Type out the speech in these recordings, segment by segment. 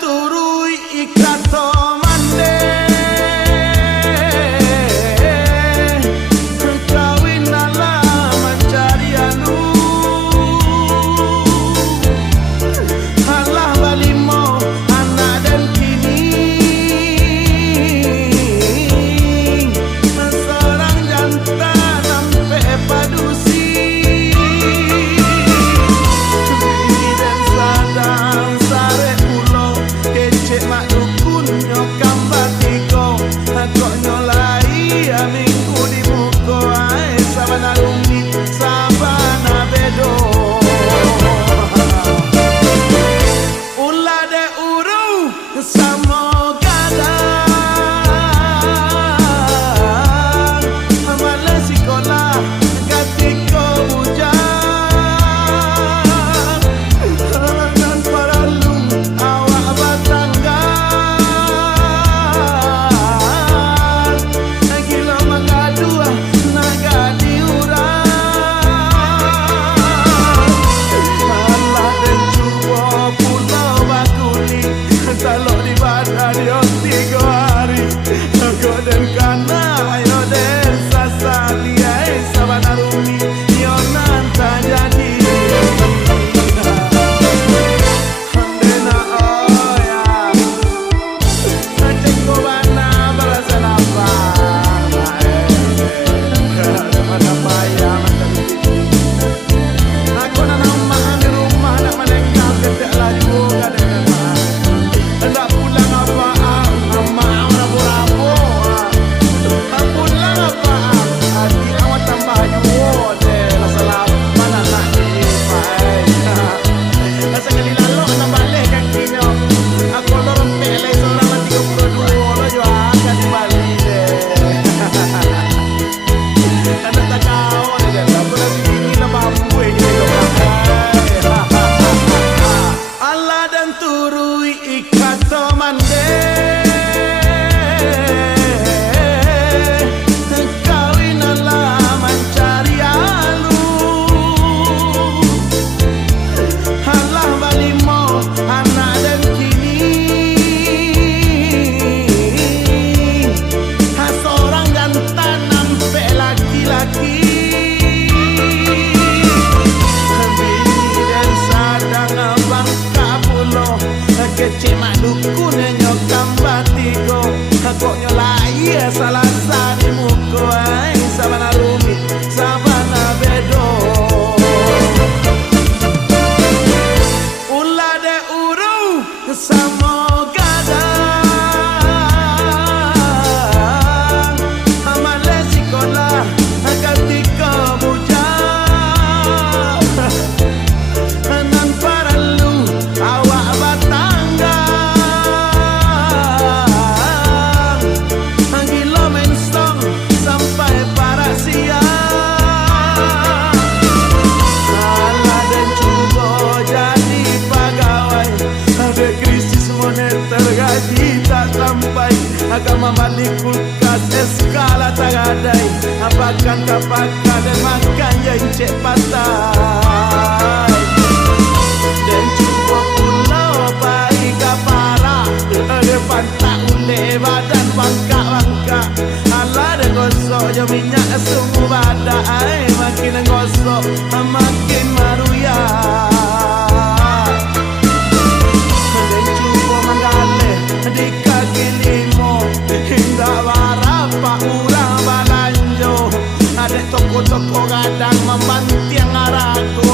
turui ikato mande kawin ala mencari anu halah balimo anak dan kini seorang jantan sampai padusi dan sadang sare pulau kecek mak dukun nyokam batiko kok nyolai minggu di muko ae sabana lumi sabana bedo ulah de uru samo gadang amale sekolah katiko bujang dan paralu awak batanggan gila mangadua naga diurang Allah dan cuba pulau bakuli talok di badan yo 3 hari kau dan kana ayo den sasali ae sabana rumi yo nanta jadi Handena oya Cek kobana balasan apa mana bayang aku nama di rumah nak menengah ketek laju kadang hendak pulang apa mama rabu-rabu pulang apa hati awak tambah juo deh masalah mana nak dipai sekali lalu nak balik kakinya aku lorong pele selama 32 lo jo akan di Bali deh karena tak kau deh aku lagi ini lah bambu ini Allah dan turui ikato mande kawin ala mencari alu halah balimo anak dan kini seorang jantan sampai laki-laki bini dan sadang bangka pulau kecik mak dukun nyokam batiko kok nyolai salah sani muko ai sabana rumi sabana bedo ulah de uru samo gadang amale sekolah ketika bujang nan paralu awak batanggan gila menstong sampai para siang Allah dan cuba jadi pegawai ada krisis moneter gaji tak sampai agama balik kulkas eskala tak adai apakan tapakan dan makan yang cek patai dan cuba pulau baik kapara depan tak ule badan bangka-bangka Allah dan gosok je minyak sungguh badai makin gosok makin maruya dan cuba manggale di kaki limo hingga barapa urang balanjo ada toko-toko gadang membantiang araku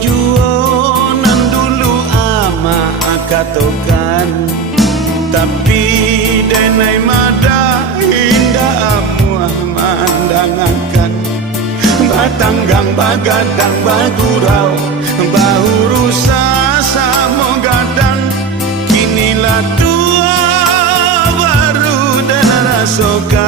juo nan dulu ama katokan, tapi denai mada indah amuah mandangakan. Batanggang bagadang bagurau bahuru sama gadang, kinilah tua baru dan rasokan.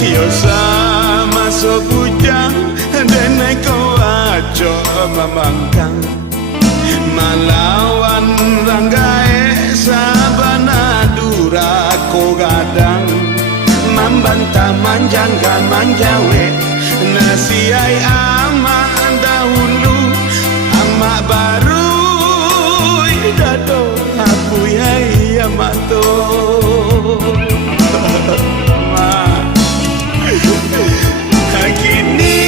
Yo sama so bujang denai kau aco mamangkang, malawan ranggae sabana dura ko gadang, membantah manjangkan manjawe nasiai ama dahulu ama baru idado aku yai amato kini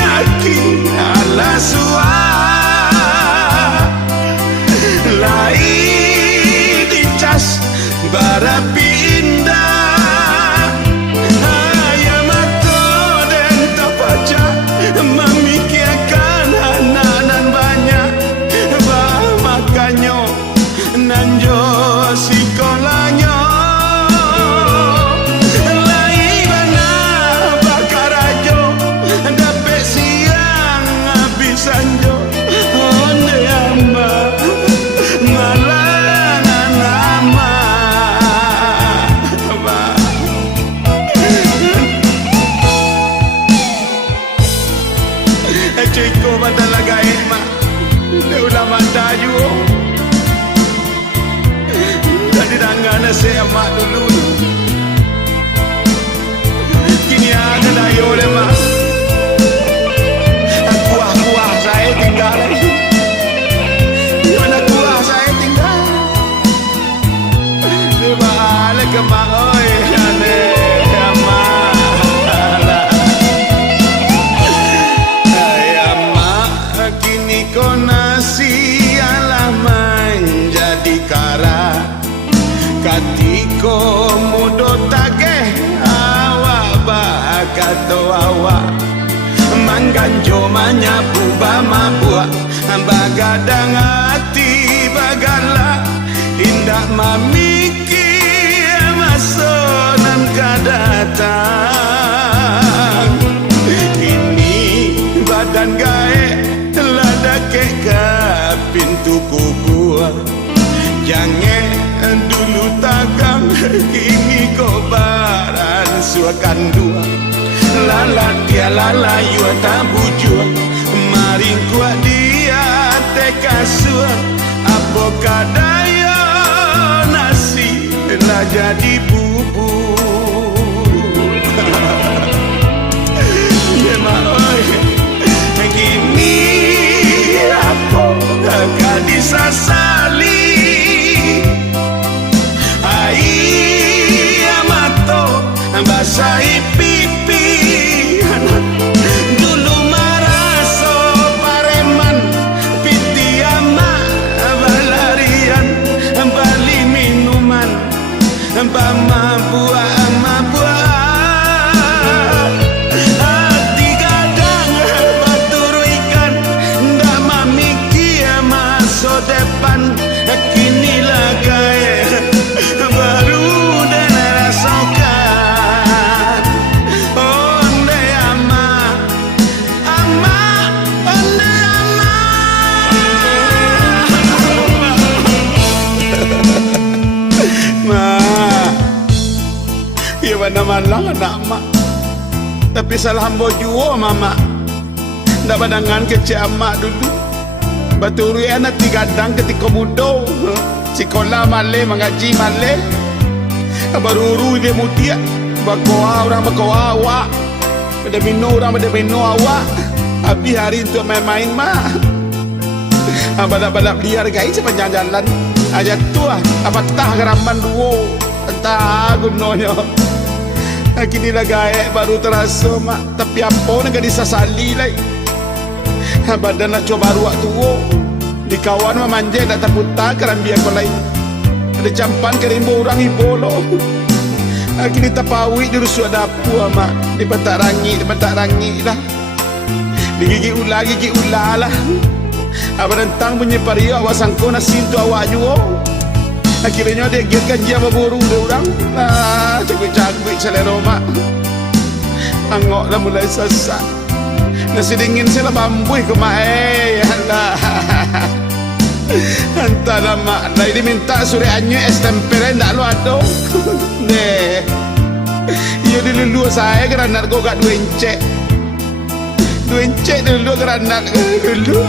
aki ala sua lai dicas barapi indah ayamato dan tapaja memikirkan anak-anak banyak bah makanyo nanjo sekolahnya lai bana bakarajo dapet siang habis anjo onde amba ngalangan ama Ciko badala gae mak de ulama dayu jadi dangana saya mak dulu kini ada dayu le mak kuah saya tinggal mana kuah saya tinggal di balik ke mak oi ane nasi alah menjadi kara katiko mudo tageh awak bakato awak mangganjo manyapu bamabua bagadang hati bagala indah mamikir masonan kadatang ini badan gae dake ke pintu kubur jangan dulu tagang kini kobaran suakan dua lala dia lala yua tabujua maring kuat dia teka sua apa kadaya nasi lah jadi bubur memang oi gini agak disasali ai amato basahi pipi dulu maraso pareman piti ama balarian bali minuman bama buah hati gadang batur ikan ndak mamiki so depan kinilah gaya baru dan rasakan onde ama onde ama ma ya mana malang anak mak tapi salah hambo juo mama ndak badangan kecil mak dulu baturi anak tigadang ketika muda sekolah malay mengaji malay baru dia mutia bakoa orang bakoa awak pada mino orang pada mino awak habis hari untuk main-main mah balap-balap liar guys sepanjang jalan aja tua apa tah geraman duo entah gunanya kini lah gaek baru terasa mak tapi apa nak disasali lagi badan nak coba ruak tua di kawan memanja nak taputa kerambi aku lain ada campan kerimbo orang ibolo kini tapawi di rusuk dapur mak di petak rangi dah Gigi ulah lah. Apa tentang punya pario awak sangko na sinto awak juo. Akhirnya dia giatkan dia berburu dia orang. Nah, cakui selero mak. Angok lah mulai sesak. Nasi dingin sila bambui ke mak lah. Hantar lah mak. Lagi diminta suri anyu es tempere ndak lu ado. Deh. Ia dulu saya kerana kau kat dua encik. Dua encik dulu kerana dulu.